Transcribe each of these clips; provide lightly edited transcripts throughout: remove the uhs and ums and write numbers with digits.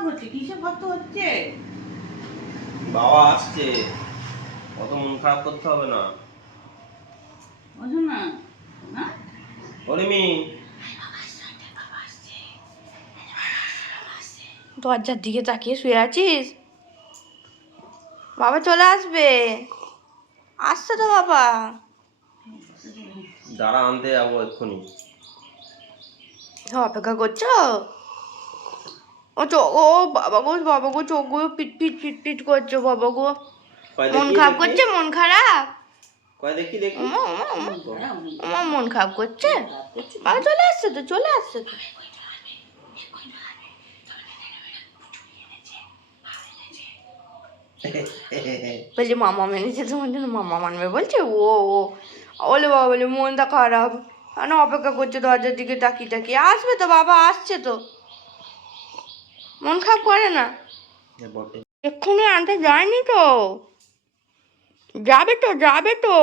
খারাপ হচ্ছে? কিসে কষ্ট হচ্ছে? বাবা আসছে, অত মন খারাপ করতে হবে না। বুঝো না না অরিমি, দরজার দিকে তাকিয়ে শুয়ে আছিস? বাবা চলে আসবে, আসছে তো বাবা। দাঁড়া আনতে যাবো এক্ষুনি। অপেক্ষা করছো? ও বাবা গো চোখগুলো পিট পিট পিট পিট করছো বাবা গো। মন খারাপ করছে? মন খারাপ? দেখি দেখি। আমার মন খারাপ করছে? বাবা চলে আসছে তো, চলে আসছে তো। বলছি মামা মেনেছে তোমার জন্য, মামা মানবে বলছে। ও বলে বাবা, বলে মনটা খারাপ, না অপেক্ষা করছে দরজার দিকে তাকিয়ে তাকিয়ে। আসবে তো বাবা, আসছে তো, মন খারাপ করে না। এক্ষুনি আনতে যায়নি তো, যাবে তো, যাবে তো,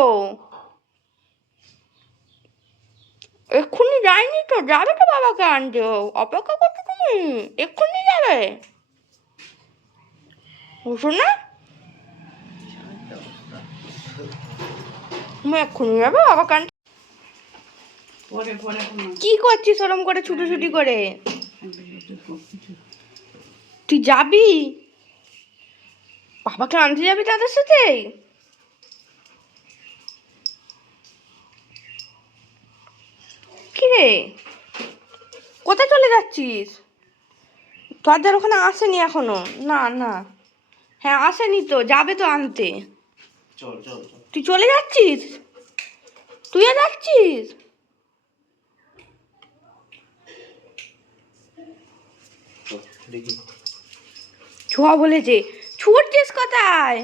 এক্ষুনি যায়নি তো, যাবে তো বাবাকে আনতে। অপেক্ষা করছো তুমি, এক্ষুনি যাবে, বুঝো না? তুমি এক্ষুনি যাবে বাবাকে আনতে। কি করছিস ওরম করে ছুটোছুটি করে? তুই যাবি বাবাকে আনতে, যাবি তাদের সাথে? কি রে, কোথায় চলে যাচ্ছিস? দরজার ওখানে আসেনি এখনো? না না, হ্যাঁ আসেনি তো, যাবে তো আনতে। চল চল চল। তুই চলে যাচ্ছিস? তুইও যাচ্ছিস? দেখি ছোঁয়া বলেছে, ছুটছিস কোথায়?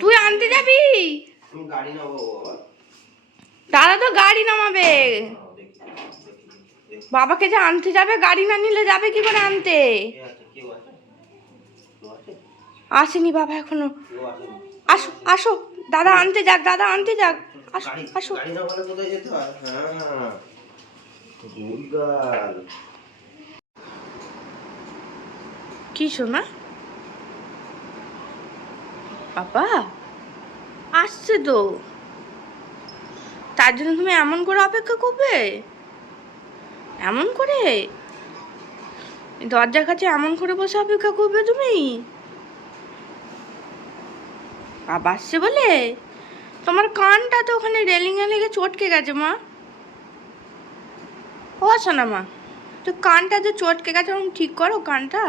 তুই আনতে যাবি? তুমি গাড়ি নাও বাবা। দাদা তো গাড়ি নামাবে, বাবাকে যে আনতে যাবে, গাড়ি না নিলে যাবে কি করে আনতে? আসেনি বাবা এখনো। আসো আসো, দাদা আনতে যাক, দাদা আনতে যাক, আসো আসো। গাড়ি না হলে কোথায় যেতে হয়? হ্যাঁ গুলগাল। কি শোনা? বাবা আসছে তো, তার জন্য তুমি এমন করে অপেক্ষা করবে? এমন করে দরজার কাছে এমন করে বসে অপেক্ষা করবে তুমি? বাবা আসছে বলে? তোমার কানটা তো ওখানে রেলিংয়ে লেগে চটকে গেছে মা। ও শোনা মা, তো কানটা যে চটকে গেছে, ওরকম ঠিক করো কানটা।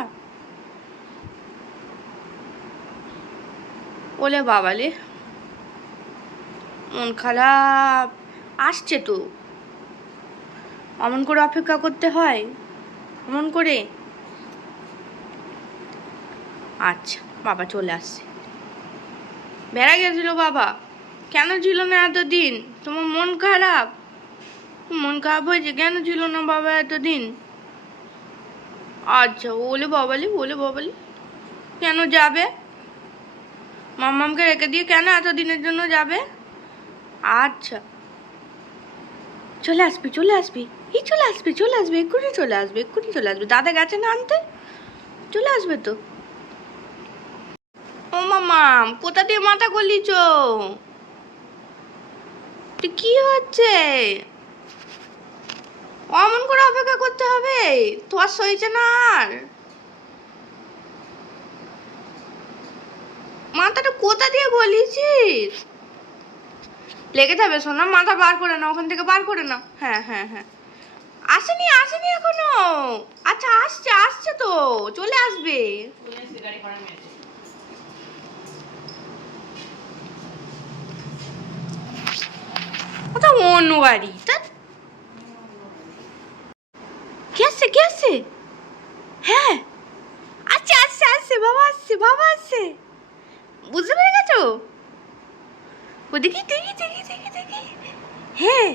ওলে বাবালে, মন খারাপ, আসছে তো, অমন করে অপেক্ষা করতে হয়? অমন করে? আচ্ছা বাবা চলে আসছে। বেড়া গেছিল বাবা, কেন ছিল না এতদিন? তোমার মন খারাপ? মন খারাপ হয়েছে, কেন ছিল না বাবা এতদিন? আচ্ছা ওলে বাবালি, ওলে বাবালি, কেন যাবে? মাম্মামকে রেখে দিয়ে কেন এতদিনের জন্য যাবে? আচ্ছা চলে আসবি, চলে আসবি, এই চলে আসবি, চলে আসবি, এক্ষুনি চলে আসবে, এক্ষুনি চলে আসবে। দাদা গেছে না আনতে, চলে আসবে তো। ও মাম্মাম, কোথা দিয়ে মাথা গলিছ? কি হচ্ছে? অমন করে অপেক্ষা করতে হবে? তোমার সইছে না আর? মাথাটা কোথা দিয়ে গলিয়েছিস? লেগে যাবে সোনা, মাথা বার করে না, ওখান থেকে বার করে না। হ্যাঁ হ্যাঁ হ্যাঁ, আসেনি আসেনি এখনো। আচ্ছা আসছে, আসছে তো, চলে আসবে। ওটা অন্য বাড়ি। তা কে আসছে, কে আসছে? হ্যাঁ আসছে আসছে আসছে, বাবা আসছে, বাবা আসছে, বুঝতে পেরে গেছো? ও দেখি দেখি দেখি দেখি দেখি, হ্যাঁ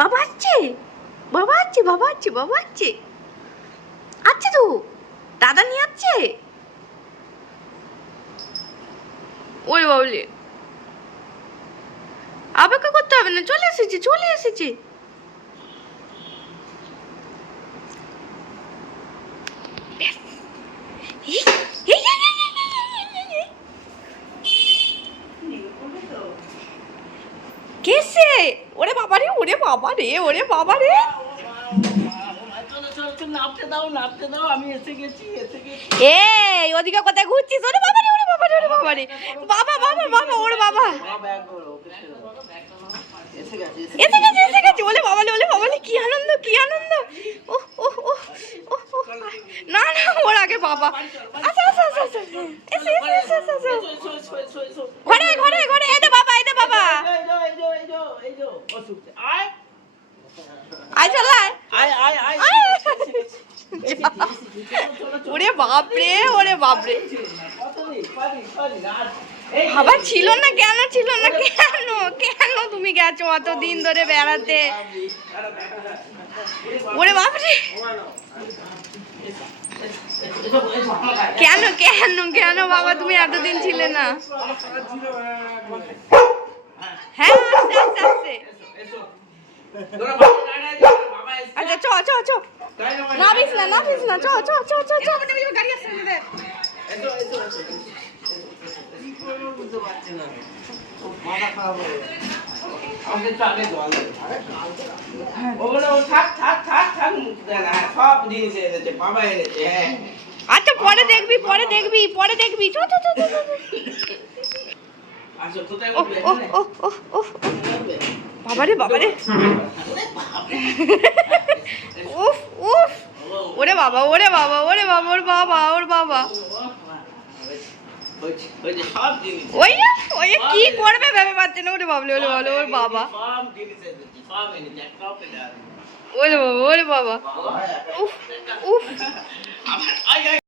বাবা আসছে, বাবা আসছে, বাবা আসছে, বাবা আসছে, আসছে তো, দাদা নিয়ে আসছে। ওই বাবলে, অপেক্ষা করতে হবে না, চলে এসেছে, চলে এসেছে। বাবা রে, ওরে বাবা রে। চলো চলো চলো, নাপতে দাও নাপতে দাও, আমি এসে গেছি এসে গেছি। এই ওদিকে কোথায় ঘুরছিস? ওরে বাবা রে, ওরে বাবা রে, ওরে বাবা রে, বাবা বাবা বাবা, ওরে বাবা, এসে গেছি এসে গেছে এসে গেছে। ওলে বাবা রে, ওলে বাবা রে, কি আনন্দ কি আনন্দ। ওহ ওহ ওহ ওহ ওহ। না না, ওর আগে বাবা। আচ্ছা আচ্ছা আচ্ছা আচ্ছা, এসে এসে এসে এসে এসে। ঘরে ঘরে ঘরে, এই দে বাবা, এই দে বাবা। আয় চল আয়। আয় আয় আয়, আয়। ওরে বাপরে, ওরে বাপরে। বাবা ছিল না কেন, ছিল না কেন, কেন তুমি গেছো অত দিন ধরে বেড়াতে? ওরে বাপরে, কেন কেন কেন বাবা তুমি এতদিন ছিলে না? হ্যাঁ আস্তে আস্তে আস্তে। আচ্ছা চ চ চ, নাবিস না নাবিস না, চ চ চ চ চ। গাড়ি আসছে না। সব জিনিস এনেছে বাবা এনেছে। হ্যাঁ আচ্ছা পরে দেখবি পরে দেখবি পরে দেখবি, চ চ চ চ চ। আচ্ছা কোথায় ওহ ওহ ওহ ওহ ওহ, বাবারে বাবারে, উফ উফ, ওরে বাবা ওরে বাবা ওরে বাবা, ওর বাবা ওর বাবা। সব জিনিস ওই ওই কি করবে ভেবে পাচ্ছে না। ওরে বাবলে, ওরে বাবলে, ওর বাবা, সব জিনিস এনেছে সব এনেছে, একটাও পেলে আর ওরে বাবা ওরে বাবা, উফ উফ। আবার